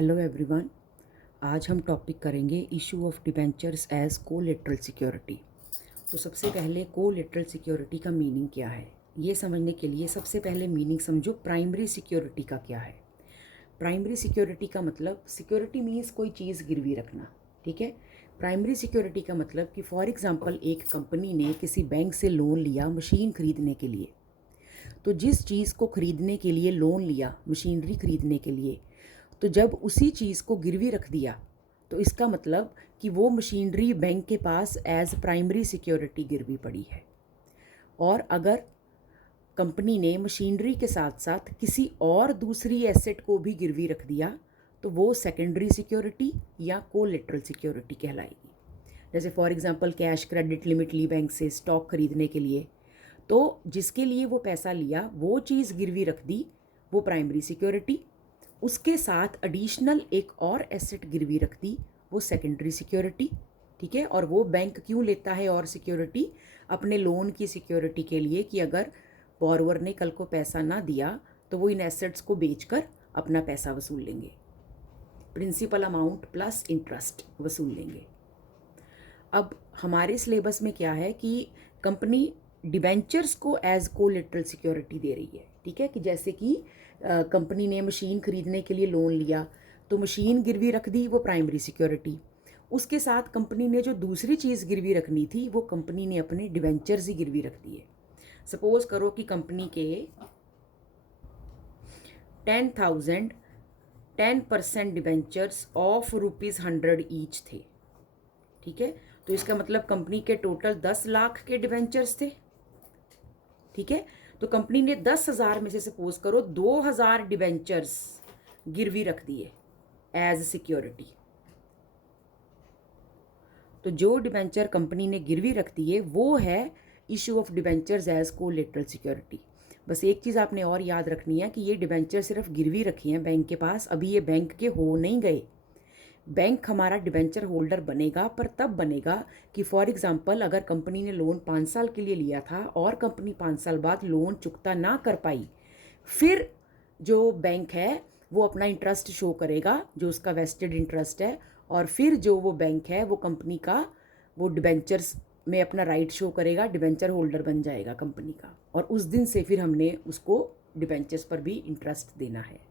Hello everyone. आज हम topic करेंगे issue of debentures as collateral security. तो सबसे पहले कोलेटरल सिक्योरिटी का मीनिंग क्या है, ये समझने के लिए सबसे पहले मीनिंग समझो प्राइमरी सिक्योरिटी का क्या है। प्राइमरी सिक्योरिटी का मतलब, सिक्योरिटी मीन्स कोई चीज़ गिरवी रखना, ठीक है। प्राइमरी सिक्योरिटी का मतलब कि फॉर एग्जांपल एक कंपनी ने किसी बैंक से लोन लिया मशीन खरीदने के लिए। तो जिस चीज़ को खरीदने के लिए लोन लिया, मशीनरी खरीदने के लिए, तो जब उसी चीज़ को गिरवी रख दिया तो इसका मतलब कि वो मशीनरी बैंक के पास एज प्राइमरी सिक्योरिटी गिरवी पड़ी है। और अगर कंपनी ने मशीनरी के साथ साथ किसी और दूसरी एसेट को भी गिरवी रख दिया तो वो सेकेंडरी सिक्योरिटी या कोलेटरल सिक्योरिटी कहलाएगी। जैसे for example cash credit limit ली बैंक से स्टॉक खरीदने के लिए, तो जिसके लिए वो पैसा लिया वो चीज़ गिरवी रख दी, वो प्राइमरी सिक्योरिटी। उसके साथ एडिशनल एक और एसेट गिरवी रख दी, वो सेकेंडरी सिक्योरिटी, ठीक है। और वो बैंक क्यों लेता है और सिक्योरिटी? अपने लोन की सिक्योरिटी के लिए कि अगर बोरोवर ने कल को पैसा ना दिया तो वो इन एसेट्स को बेचकर अपना पैसा वसूल लेंगे, प्रिंसिपल अमाउंट प्लस इंटरेस्ट वसूल लेंगे। अब हमारे सिलेबस में क्या है कि कंपनी डिबेंचर्स को एज कोलेटरल सिक्योरिटी दे रही है, ठीक है। कि जैसे कि कंपनी ने मशीन खरीदने के लिए लोन लिया तो मशीन गिरवी रख दी, वो प्राइमरी सिक्योरिटी। उसके साथ कंपनी ने जो दूसरी चीज़ गिरवी रखनी थी वो कंपनी ने अपने डिबेंचर्स ही गिरवी रख दिए। सपोज करो कि कंपनी के 10% डिबेंचर्स ऑफ ₹100 ईच थे, ठीक है। तो इसका मतलब कंपनी के टोटल 10 लाख के डिबेंचर्स थे, ठीक है। तो कंपनी ने 10,000 में से सपोज करो 2,000 डिबेंचर्स गिरवी रख दिए एज सिक्योरिटी। तो जो डिबेंचर कंपनी ने गिरवी रख दिए वो है issue of debentures as collateral security. बस एक चीज़ आपने और याद रखनी है कि ये डिबेंचर सिर्फ गिरवी रखे हैं बैंक के पास, अभी ये बैंक के हो नहीं गए। बैंक हमारा डिबेंचर होल्डर बनेगा पर तब बनेगा कि फॉर एग्जांपल अगर कंपनी ने लोन 5 साल के लिए लिया था और कंपनी 5 साल बाद लोन चुकता ना कर पाई, फिर जो बैंक है वो अपना इंटरेस्ट शो करेगा, जो उसका वेस्टेड इंटरेस्ट है, और फिर जो वो बैंक है वो कंपनी का वो डिबेंचर्स में अपना राइट शो करेगा, डिबेंचर होल्डर बन जाएगा कंपनी का। और उस दिन से फिर हमने उसको डिबेंचर्स पर भी इंटरेस्ट देना है।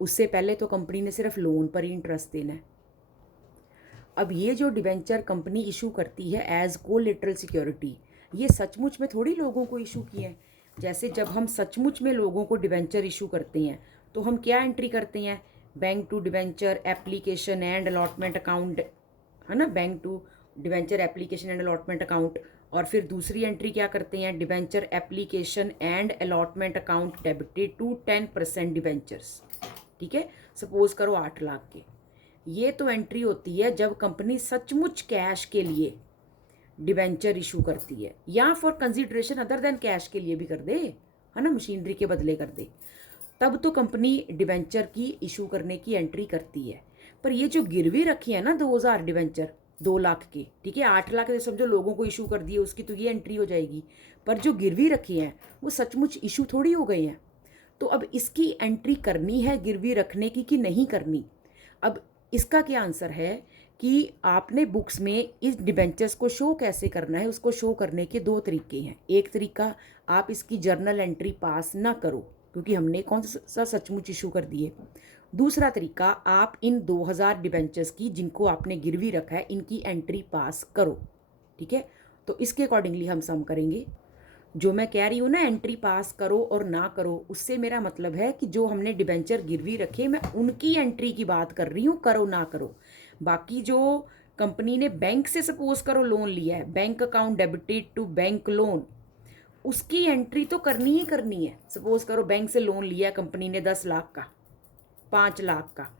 उससे पहले तो कंपनी ने सिर्फ लोन पर ही इंटरेस्ट देना है। अब ये जो डिबेंचर कंपनी इशू करती है एज कोलेटरल सिक्योरिटी, ये सचमुच में थोड़ी लोगों को इशू की है। जैसे जब हम सचमुच में लोगों को डिबेंचर इशू करते हैं तो हम क्या एंट्री करते हैं? Bank to debenture application and allotment account, है ना, bank to debenture application and allotment account. और फिर दूसरी एंट्री क्या करते हैं? Debenture application and allotment account debited to 10% debentures, ठीक है। सपोज करो 8 लाख के। ये तो एंट्री होती है जब कंपनी सचमुच कैश के लिए डिबेंचर इशू करती है, या for consideration other than cash के लिए भी कर दे, है ना, मशीनरी के बदले कर दे, तब तो कंपनी डिबेंचर की इशू करने की एंट्री करती है। पर ये जो गिरवी रखी है ना 2,000 डिबेंचर 2 लाख के, ठीक है, 8 लाख से समझो लोगों को इशू कर दिए, उसकी तो ये एंट्री हो जाएगी। पर जो गिरवी रखी हैं वो सचमुच इशू थोड़ी हो गई हैं। तो अब इसकी एंट्री करनी है गिरवी रखने की कि नहीं करनी? अब इसका क्या आंसर है कि आपने बुक्स में इस डिबेंचर्स को शो कैसे करना है, उसको शो करने के 2 तरीके हैं। एक तरीका, आप इसकी जर्नल एंट्री पास ना करो क्योंकि हमने कौन सा सचमुच इशू कर दिए। दूसरा तरीका, आप इन 2,000 डिबेंचर्स की जिनको आपने गिरवी रखा है इनकी एंट्री पास करो, ठीक है। तो इसके अकॉर्डिंगली हम सम करेंगे। जो मैं कह रही हूँ ना एंट्री पास करो और ना करो, उससे मेरा मतलब है कि जो हमने डिबेंचर गिरवी रखे मैं उनकी एंट्री की बात कर रही हूँ, करो ना करो। बाकी जो कंपनी ने बैंक से सपोज करो लोन लिया है, bank account debited to bank loan, उसकी एंट्री तो करनी ही करनी है। सपोज करो बैंक से लोन लिया कंपनी ने 10 लाख का, 5 लाख का,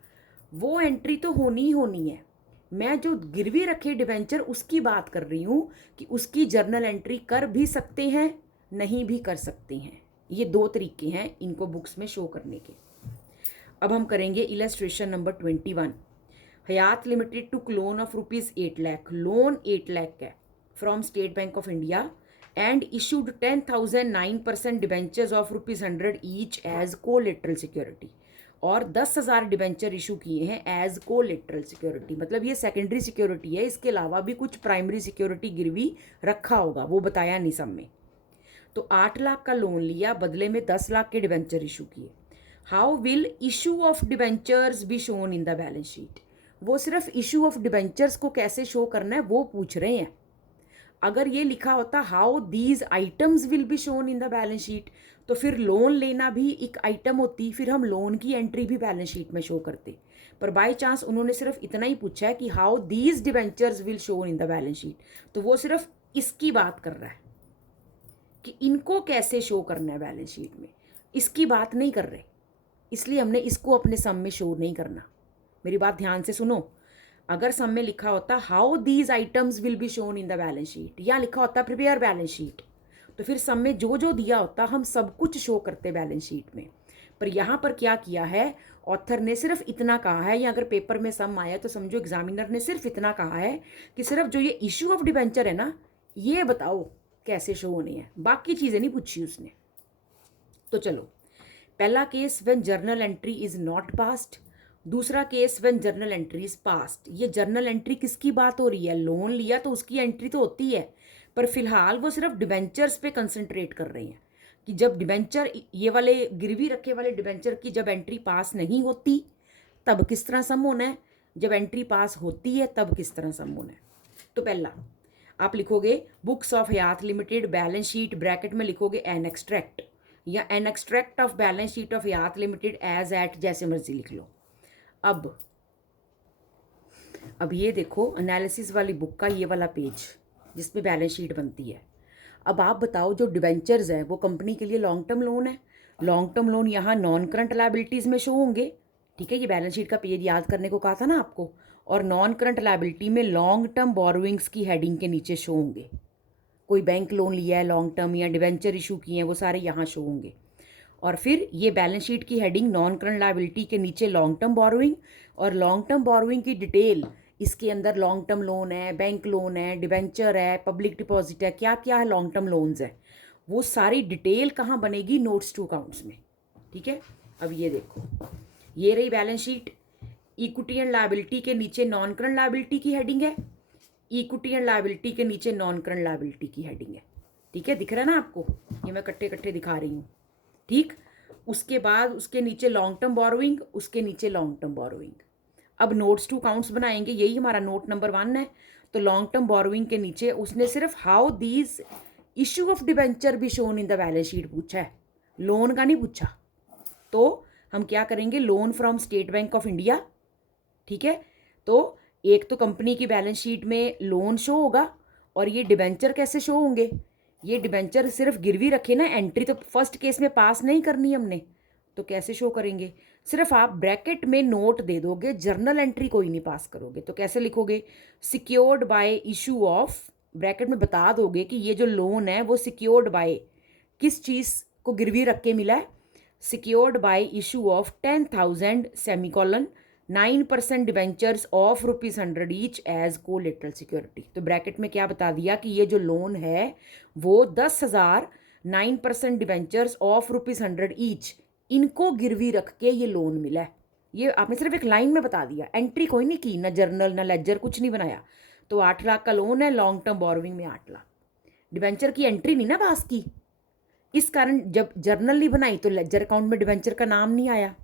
वो एंट्री तो होनी ही होनी है। मैं जो गिरवी रखे डिबेंचर उसकी बात कर रही हूँ कि उसकी जर्नल एंट्री कर भी सकते हैं, नहीं भी कर सकते हैं। ये 2 तरीके हैं इनको बुक्स में शो करने के। अब हम करेंगे illustration number 21। Hayat limited took loan of ₹8 lakh, loan 8 lakh का from State Bank of India and issued 10,009% debentures of ₹100 each as collateral security. और 10,000 डिबेंचर इशू किए हैं एज कोलेटरल सिक्योरिटी, मतलब ये सेकेंडरी सिक्योरिटी है, इसके अलावा भी कुछ प्राइमरी सिक्योरिटी गिरवी रखा होगा, वो बताया नहीं सब में। तो 8 लाख का लोन लिया, बदले में 10 लाख के डिबेंचर इशू किए। How will issue of debentures be shown in the balance sheet? वो सिर्फ इशू ऑफ डिबेंचर्स को कैसे शो करना है वो पूछ रहे हैं। अगर ये लिखा होता how these items will be shown in the balance sheet, तो फिर लोन लेना भी एक आइटम होती, फिर हम लोन की एंट्री भी बैलेंस शीट में शो करते। पर बाय चांस उन्होंने सिर्फ इतना ही पूछा है कि how these debentures will shown in the balance sheet, तो वो सिर्फ इसकी बात कर रहा है कि इनको कैसे शो करना है बैलेंस शीट में, इसकी बात नहीं कर रहे, इसलिए हमने इसको अपने सम में शो नहीं करना। मेरी बात ध्यान से सुनो, अगर सम में लिखा होता how these items will be shown in the balance sheet, या लिखा होता प्रिपेयर बैलेंस शीट, तो फिर सम में जो जो दिया होता हम सब कुछ शो करते बैलेंस शीट में। पर यहाँ पर क्या किया है, ऑथर ने सिर्फ इतना कहा है, या अगर पेपर में सम आया तो समझो एग्जामिनर ने सिर्फ इतना कहा है कि सिर्फ जो ये इशू ऑफ डिबेंचर है ना, ये बताओ कैसे शो होने हैं, बाकी चीज़ें नहीं पूछी उसने। तो चलो, पहला case when journal entry is not passed, दूसरा case when journal entry is passed. ये जर्नल एंट्री किसकी बात हो रही है? लोन लिया तो उसकी एंट्री तो होती है, पर फिलहाल वो सिर्फ डिबेंचर्स पे कंसंट्रेट कर रहे हैं कि जब डिबेंचर, ये वाले गिरवी रखे वाले डिबेंचर की जब एंट्री पास नहीं होती तब किस तरह सम होना है, जब एंट्री पास होती है तब किस तरह सम होना है। तो पहला आप लिखोगे books of Hayat limited balance sheet, bracket में लिखोगे एन एक्सट्रैक्ट, या an extract of balance sheet of Hayat limited as at, जैसे मर्जी लिख लो। अब ये देखो एनालिसिस वाली बुक का ये वाला पेज जिसमें बैलेंस शीट बनती है। अब आप बताओ, जो डिबेंचर्स हैं वो कंपनी के लिए लॉन्ग टर्म लोन है, लॉन्ग टर्म लोन यहाँ नॉन करंट लायबिलिटीज़ में शो होंगे, ठीक है, ये बैलेंस शीट का पेज याद करने को कहा था ना आपको, और नॉन करंट लायबिलिटी में लॉन्ग टर्म बोरोइंग्स की हेडिंग के नीचे शो होंगे। कोई बैंक लोन लिया है लॉन्ग टर्म या डिबेंचर इशू किए हैं, वो सारे यहाँ शो होंगे। और फिर ये बैलेंस शीट की हेडिंग नॉन करंट लायबिलिटी के नीचे लॉन्ग टर्म बोरोइंग, और लॉन्ग टर्म बोरोइंग की डिटेल इसके अंदर लॉन्ग टर्म लोन है, बैंक लोन है, डिबेंचर है, पब्लिक डिपॉजिट है, क्या क्या है लॉन्ग टर्म लोन्स है, वो सारी डिटेल कहाँ बनेगी? नोट्स टू अकाउंट्स में, ठीक है। अब ये देखो, ये रही balance sheet, equity and liability के नीचे नॉन करंट लायबिलिटी की हेडिंग है, इक्विटी एंड लायबिलिटी के नीचे नॉन करंट लायबिलिटी की हेडिंग है, ठीक है, दिख रहा है ना आपको, ये मैं कट्टे कट्टे दिखा रही हूँ, ठीक। उसके बाद उसके नीचे लॉन्ग टर्म बोरोइंग, उसके नीचे लॉन्ग टर्म बोरोइंग। अब नोट्स टू अकाउंट्स बनाएंगे, यही हमारा नोट नंबर 1 है। तो लॉन्ग टर्म बोरोइंग के नीचे उसने सिर्फ how these issue of debenture भी shown in the balance sheet पूछा है, लोन का नहीं पूछा। तो हम क्या करेंगे, loan from State Bank of India, ठीक है। तो एक तो कंपनी की बैलेंस शीट में लोन शो होगा, और ये डिबेंचर कैसे शो होंगे? ये डिबेंचर सिर्फ गिरवी रखे ना, एंट्री तो फर्स्ट केस में पास नहीं करनी हमने, तो कैसे शो करेंगे? सिर्फ आप ब्रैकेट में नोट दे दोगे, जर्नल एंट्री कोई नहीं पास करोगे। तो कैसे लिखोगे? Secured by issue of, bracket में बता दोगे कि ये जो लोन है वो सिक्योर्ड बाय किस चीज़ को गिरवी रख के मिला है? Secured by issue of 10,000 semicolon 9% debentures of ₹100 each as collateral security. तो ब्रैकेट में क्या बता दिया कि ये जो लोन है वो 10,000 9% डिबेंचर्स ऑफ ₹100 ईच, इनको गिरवी रख के ये लोन मिला है। ये आपने सिर्फ एक लाइन में बता दिया, एंट्री कोई नहीं की, ना जर्नल ना लेजर, कुछ नहीं बनाया। तो 8 लाख का लोन है, लॉन्ग टर्म बोरोइंग में 8 लाख, डिबेंचर की एंट्री नहीं ना पास की, इस कारण जब जर्नल नहीं बनाई तो लेजर अकाउंट में डिबेंचर का नाम नहीं आया।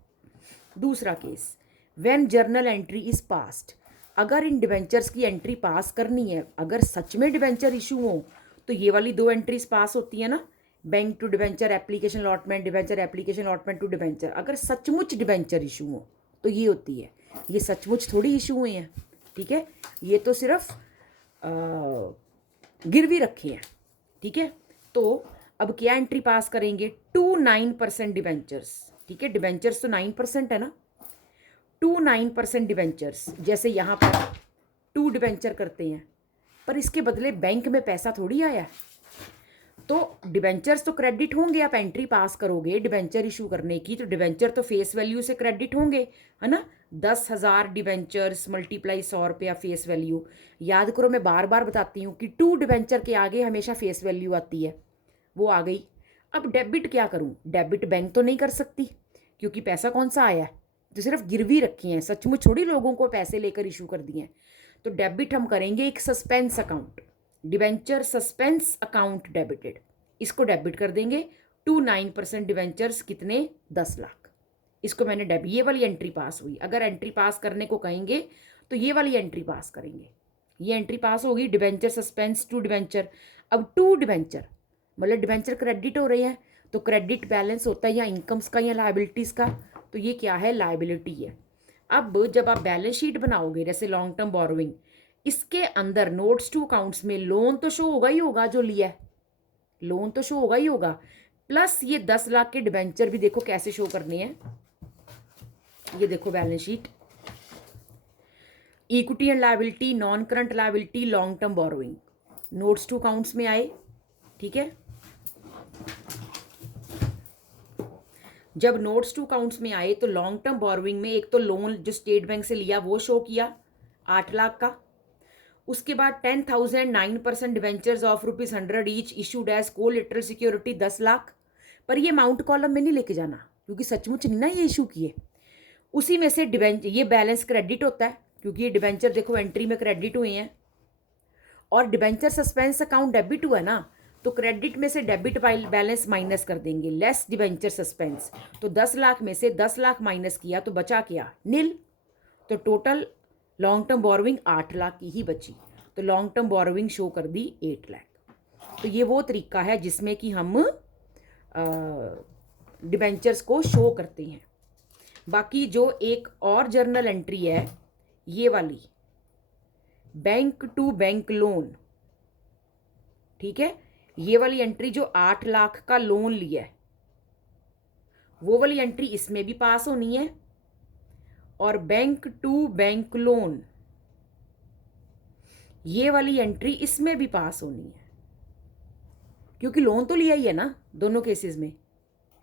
दूसरा case, when journal entry is passed, अगर इन डिबेंचर्स की एंट्री पास करनी है, अगर सच में डिबेंचर इशू हो तो ये वाली 2 एंट्रीज पास होती है ना, bank to debenture application allotment, debenture application allotment to debenture. अगर सचमुच डिबेंचर इशू हो तो ये होती है, ये सचमुच थोड़ी इशू हुए हैं, ठीक है, ये तो सिर्फ गिरवी रखे हैं, ठीक है। तो अब क्या एंट्री पास करेंगे? 2-9% डिबेंचर्स, ठीक है, डिबेंचर्स तो 9% है ना, 2-9% डिबेंचर्स, जैसे यहाँ पर 2 डिबेंचर करते हैं, पर इसके बदले बैंक में पैसा थोड़ी आया है, तो डिबेंचर्स तो क्रेडिट होंगे, आप एंट्री पास करोगे डिबेंचर इशू करने की, तो डिबेंचर तो फेस वैल्यू से क्रेडिट होंगे, है ना। 10,000 डिबेंचर्स मल्टीप्लाई 100 रुपया फेस वैल्यू। याद करो, मैं बार बार बताती हूँ कि 2 डिबेंचर के आगे हमेशा फेस वैल्यू आती है, वो आ गई। अब डेबिट क्या करूँ? डेबिट बैंक तो नहीं कर सकती क्योंकि पैसा कौन सा आया है, तो सिर्फ गिरवी रखी हैं, सचमुच थोड़ी लोगों को पैसे लेकर इशू कर दिए हैं। तो डेबिट हम करेंगे एक suspense account, debenture suspense account debited, इसको डेबिट कर देंगे टू 9% डिबेंचर्स कितने 10 लाख। इसको मैंने डेबिट, ये वाली एंट्री पास हुई। अगर एंट्री पास करने को कहेंगे तो ये वाली एंट्री पास करेंगे, ये एंट्री पास होगी डिबेंचर सस्पेंस टू डिबेंचर। अब टू डिबेंचर मतलब डिबेंचर क्रेडिट हो रहे हैं, तो क्रेडिट बैलेंस होता है या इनकम्स का या लायबिलिटीज़ का, तो ये क्या है लायबिलिटी है। अब जब आप बैलेंस शीट बनाओगे जैसे लॉन्ग टर्म बोरोइंग, इसके अंदर नोट्स टू अकाउंट्स में लोन तो शो होगा ही होगा, जो लिया है लोन तो शो होगा ही होगा, प्लस ये 10 लाख के डिबेंचर भी देखो कैसे शो करने हैं। ये देखो balance sheet, equity and liability, non current liability, long term borrowing, notes to accounts में आए। ठीक है, जब नोट्स टू अकाउंट्स में आए तो लॉन्ग टर्म बोरोइंग में एक तो लोन जो स्टेट बैंक से लिया वो शो किया 8 लाख का। उसके बाद 10,000 9% debentures of ₹100 each issued as collateral security 10 lakh. पर ये अमाउंट कॉलम में नहीं लेके जाना क्योंकि सचमुच नहीं ना ये इशू किए। उसी में से डिवेंचर, ये बैलेंस क्रेडिट होता है क्योंकि ये डिवेंचर देखो एंट्री में क्रेडिट हुए हैं, और डिवेंचर सस्पेंस अकाउंट डेबिट हुआ है ना, तो क्रेडिट में से डेबिट बैलेंस माइनस कर देंगे, लेस डिवेंचर सस्पेंस। तो 10 लाख में से 10 लाख माइनस किया तो बचा क्या, निल। तो total long term borrowing 8 lakh की ही बची, तो लॉन्ग टर्म बोरोइंग शो कर दी 8 लाख। तो ये वो तरीका है जिसमें कि हम डिबेंचर्स को शो करते हैं। बाकी जो एक और जर्नल एंट्री है ये वाली, बैंक टू बैंक लोन, ठीक है, ये वाली एंट्री जो 8 लाख का लोन लिया है वो वाली एंट्री इसमें भी पास होनी है, और बैंक टू बैंक लोन ये वाली एंट्री इसमें भी पास होनी है क्योंकि लोन तो लिया ही है ना दोनों केसेस में,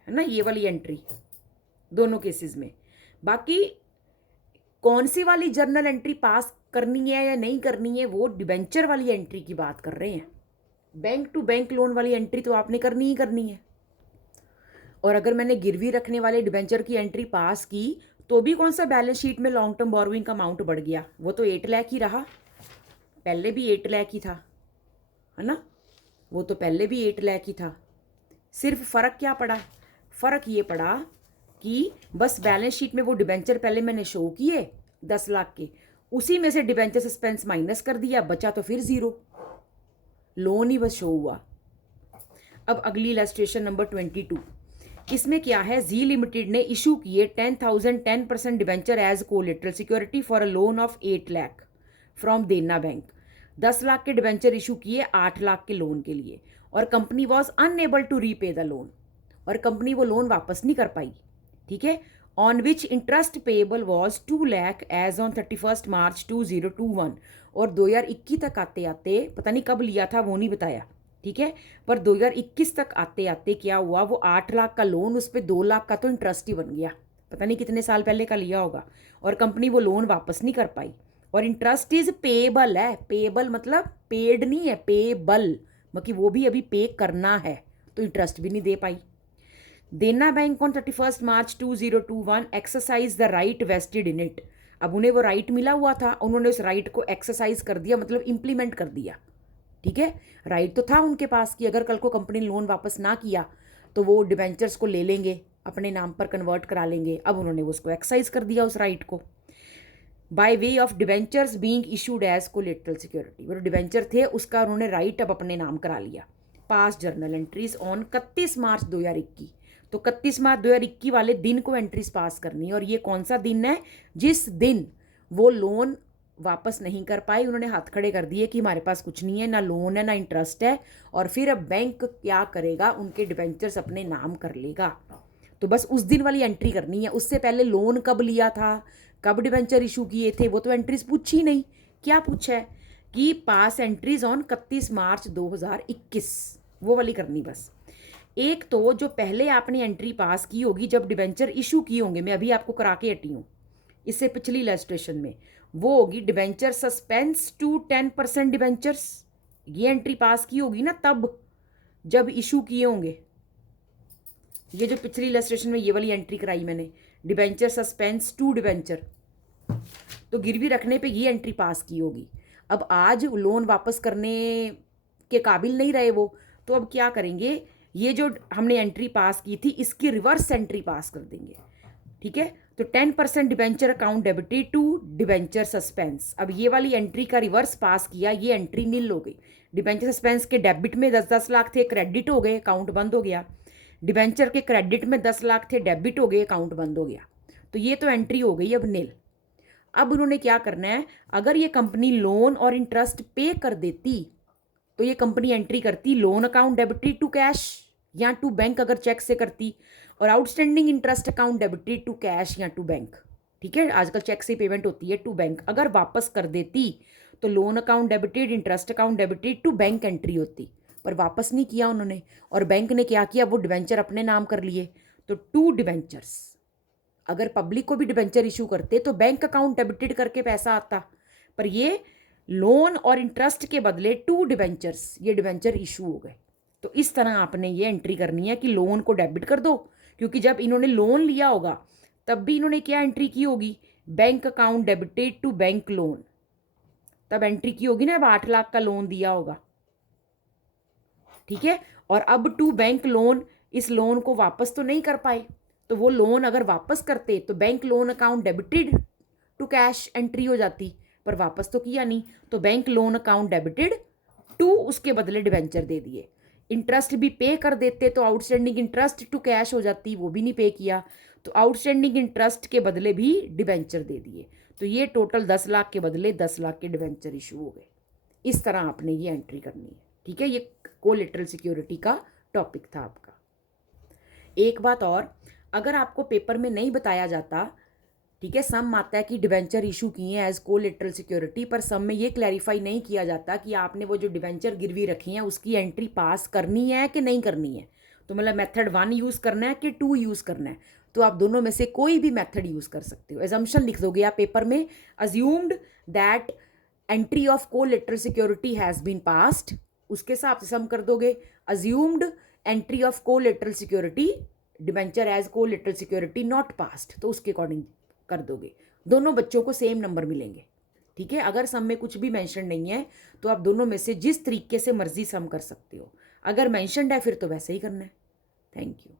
है ना, ये वाली एंट्री दोनों केसेस में। बाकी कौन सी वाली जर्नल एंट्री पास करनी है या नहीं करनी है वो डिबेंचर वाली एंट्री की बात कर रहे हैं। बैंक टू बैंक लोन वाली एंट्री तो आपने करनी ही करनी है। और अगर मैंने गिरवी रखने वाले डिबेंचर की एंट्री पास की तो भी कौन सा बैलेंस शीट में लॉन्ग टर्म बोरोइंग का अमाउंट बढ़ गया, वो तो 8 लाख ही रहा, पहले भी 8 लाख ही था, है ना, वो तो पहले भी 8 लाख ही था। सिर्फ फ़र्क क्या पड़ा, फ़र्क ये पड़ा कि बस बैलेंस शीट में वो डिबेंचर पहले मैंने शो किए 10 लाख के, उसी में से डिबेंचर सस्पेंस माइनस कर दिया, बचा तो फिर 0, लोन ही बस शो हुआ। अब अगली इलस्ट्रेशन नंबर 22, इसमें क्या है, जी लिमिटेड ने इशू किए 10,000 10% debenture as collateral security for a loan of 8 lakh from Dena bank. 10 lakh के डिबेंचर इशू किए 8 लाख के लोन के लिए, और company was unable to repay the loan, और कंपनी वो लोन वापस नहीं कर पाई। ठीक है, on which interest payable was 2 lakh as on 31 March 2021, और 2021 तक आते आते पता नहीं कब लिया था वो नहीं बताया, ठीक है, पर 2021 तक आते आते क्या हुआ, वो 8 लाख का लोन उस पर 2 लाख का तो इंटरेस्ट ही बन गया, पता नहीं कितने साल पहले का लिया होगा, और कंपनी वो लोन वापस नहीं कर पाई। और इंटरेस्ट इज पेएबल है, पेएबल मतलब पेड नहीं है, पेएबल मतलब वो भी अभी पे करना है, तो इंटरेस्ट भी नहीं दे पाई। Dena bank on 31 March 2021 exercise the right vested in it. अब उन्हें वो राइट मिला हुआ था, उन्होंने उस राइट को एक्सरसाइज कर दिया, मतलब इंप्लीमेंट कर दिया। ठीक है, राइट तो था उनके पास कि अगर कल को कंपनी ने लोन वापस ना किया तो वो डिबेंचर्स को ले लेंगे, अपने नाम पर कन्वर्ट करा लेंगे। अब उन्होंने उसको एक्सरसाइज कर दिया उस राइट को, by way of debentures being issued as collateral security. वो डिबेंचर थे उसका उन्होंने राइट अब अपने नाम करा लिया। Pass journal entries on 31 March 2021, तो 31 मार्च 2021 वाले दिन को एंट्रीज पास करनी है, और ये कौन सा दिन है, जिस दिन वो लोन वापस नहीं कर पाए, उन्होंने हाथ खड़े कर दिए कि हमारे पास कुछ नहीं है, ना लोन है ना इंटरेस्ट है, और फिर अब बैंक क्या करेगा, उनके डिबेंचर्स अपने नाम कर लेगा। तो बस उस दिन वाली एंट्री करनी है, उससे पहले लोन कब लिया था, कब डिबेंचर इशू किए थे, वो तो एंट्रीज पूछी नहीं। क्या पूछा है कि पास एंट्रीज ऑन 31 मार्च 2021, वो वाली करनी बस। एक तो जो पहले आपने एंट्री पास की होगी जब डिबेंचर इशू किए होंगे, मैं अभी आपको करा के हटी हूँ इससे पिछली इलस्ट्रेशन में, वो होगी डिबेंचर सस्पेंस टू 10% डिबेंचर्स। ये एंट्री पास की होगी ना तब जब इशू किए होंगे। ये जो पिछली इलस्ट्रेशन में ये वाली एंट्री कराई मैंने, डिबेंचर सस्पेंस टू डिबेंचर, तो गिरवी रखने पे ये एंट्री पास की होगी। अब आज लोन वापस करने के काबिल नहीं रहे वो, तो अब क्या करेंगे, ये जो हमने एंट्री पास की थी इसकी रिवर्स एंट्री पास कर देंगे। ठीक है, तो 10% debenture account debited to debenture suspense. अब ये वाली एंट्री का रिवर्स पास किया, ये एंट्री नील हो गई। डिबेंचर सस्पेंस के डेबिट में 10-10 लाख थे, क्रेडिट हो गए, अकाउंट बंद हो गया। डिबेंचर के क्रेडिट में 10 लाख थे, डेबिट हो गए, अकाउंट बंद हो गया। तो ये तो एंट्री हो गई अब नील। अब उन्होंने क्या करना है, अगर ये कंपनी लोन और इंटरेस्ट पे कर देती तो ये कंपनी एंट्री करती loan account debited to cash या टू बैंक अगर चेक से करती, और outstanding interest account debited to cash या टू बैंक। ठीक है, आजकल चेक से पेमेंट होती है टू बैंक, अगर वापस कर देती तो loan account debited interest account debited to bank entry होती, पर वापस नहीं किया उन्होंने। और बैंक ने क्या किया, वो डिबेंचर अपने नाम कर लिए, तो टू डिबेंचर्स। अगर पब्लिक को भी डिबेंचर इशू करते तो बैंक अकाउंट डेबिटेड करके पैसा आता, पर ये लोन और इंटरेस्ट के बदले टू डिबेंचर्स, ये डिबेंचर इशू हो गए। तो इस तरह आपने ये एंट्री करनी है कि लोन को डेबिट कर दो, क्योंकि जब इन्होंने लोन लिया होगा तब भी इन्होंने क्या एंट्री की होगी, bank account debited to bank loan, तब एंट्री की होगी ना, अब 8 लाख का लोन दिया होगा। ठीक है, और अब टू बैंक लोन, इस लोन को वापस तो नहीं कर पाए, तो वो लोन अगर वापस करते तो bank loan account debited to cash entry हो जाती, पर वापस तो किया नहीं, तो bank loan account debited to उसके बदले डिबेंचर दे दिए। इंटरेस्ट भी पे कर देते तो आउटस्टैंडिंग इंटरेस्ट टू कैश हो जाती, वो भी नहीं पे किया, तो आउटस्टैंडिंग इंटरेस्ट के बदले भी डिबेंचर दे दिए। तो ये टोटल 10 लाख के बदले 10 लाख के डिबेंचर इशू हो गए। इस तरह आपने ये एंट्री करनी है। ठीक है, ये कोलेटरल सिक्योरिटी का टॉपिक था आपका। एक बात और, अगर आपको पेपर में नहीं बताया जाता, ठीक है, सम आता है कि डिबेंचर इशू किए हैं एज कोलेटरल सिक्योरिटी, पर सम में ये क्लैरिफाई नहीं किया जाता कि आपने वो जो डिबेंचर गिरवी रखी हैं उसकी एंट्री पास करनी है कि नहीं करनी है। तो मतलब मेथड 1 यूज़ करना है कि 2 यूज़ करना है, तो आप दोनों में से कोई भी मेथड यूज़ कर सकते हो। एजम्पशन लिख दोगे आप पेपर में, assumed that entry of collateral security has been passed, उसके हिसाब से सम कर दोगे। Assumed entry of collateral security debenture as collateral security not passed, तो उसके अकॉर्डिंग कर दोगे। दोनों बच्चों को सेम नंबर मिलेंगे। ठीक है, अगर सम में कुछ भी मेंशन नहीं है तो आप दोनों में से जिस तरीके से मर्जी सम कर सकते हो, अगर मेंशनड है फिर तो वैसे ही करना है। Thank you.